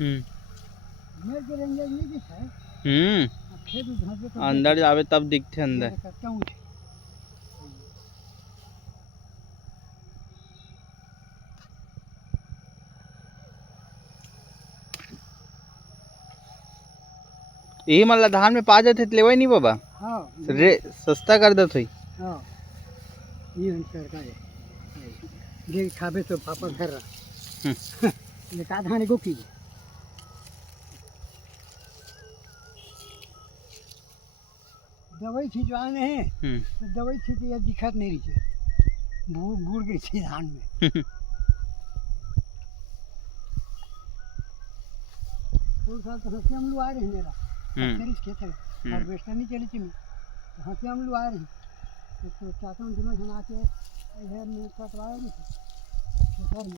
मेरे के रेंजर नहीं दिखा है। खेत उधर पे तो अंदर जावे तब दिखते अंदर। करता हूँ यही मतलब धान में पा जाते लेवे नहीं बाबा। हाँ रे सस्ता कर दे थोई। हाँ ये सरकार है ये खाबे तो पापा कर रहा ये का धान को की दवाई छिटवाने हैं तो दवाई छिटी या दिखत नहीं रही है बूढ़ गई थी धान में दो साल तो हंसी हम लोग आ रहे हैं मेरा खेत है हार्वेस्टर नहीं चली थी मैं तो हंसी हम लोग आ रहे हैं तो चाहता हूँ दोनों जन आके इधर में कटवाया नहीं